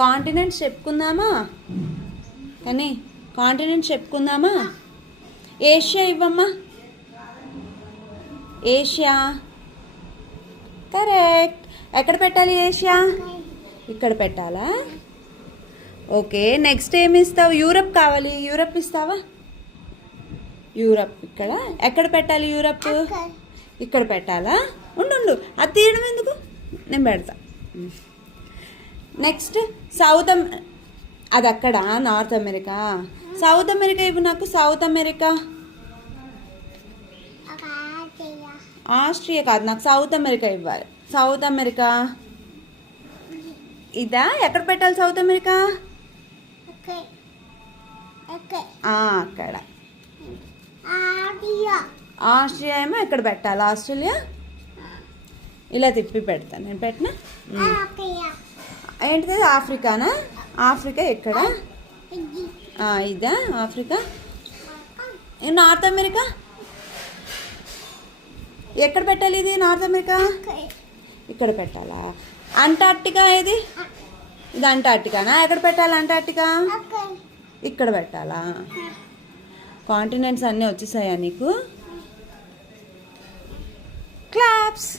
Continents చెప్పుకుందామా? కానీ continents చెప్పుకుందామా? ఏషియా ఇవ్వమ్మా. Asia correct. ఎక్కడ పెట్టాలి ఏషియా? ఇక్కడ పెట్టాలా? ఓకే, నెక్స్ట్ ఏమి ఇస్తావు? యూరప్ కావాలి. యూరప్ ఇస్తావా? యూరప్ ఇక్కడ ఎక్కడ పెట్టాలి? యూరప్ ఇక్కడ పెట్టాలా? ఉండు, అది తీయడం ఎందుకు, నేను పెడతా. నెక్స్ట్ సౌత్ అది అక్కడ నార్త్ అమెరికా. సౌత్ అమెరికా ఇవ్వు నాకు. సౌత్ అమెరికా ఆస్ట్రియా కాదు, నాకు సౌత్ అమెరికా ఇవ్వాలి. సౌత్ అమెరికా ఇదా? ఎక్కడ పెట్టాలి సౌత్ అమెరికా? అక్కడ. ఆస్ట్రియా ఏమో ఎక్కడ పెట్టాలి? ఆస్ట్రేలియా ఇలా తిప్పి పెడతాను నేను. పెట్టినా ఏంటిది? ఆఫ్రికానా? ఆఫ్రికా ఎక్కడ? ఇదా ఆఫ్రికా? నార్త్ అమెరికా ఎక్కడ పెట్టాలి? ఇది నార్త్ అమెరికా ఇక్కడ పెట్టాలా? అంటార్క్టికా ఇది? ఇది అంటార్క్టికానా? ఎక్కడ పెట్టాలి అంటార్క్టికా? ఇక్కడ పెట్టాలా? కాంటినెంట్స్ అన్నీ వచ్చేసాయా నీకు? క్లాప్స్.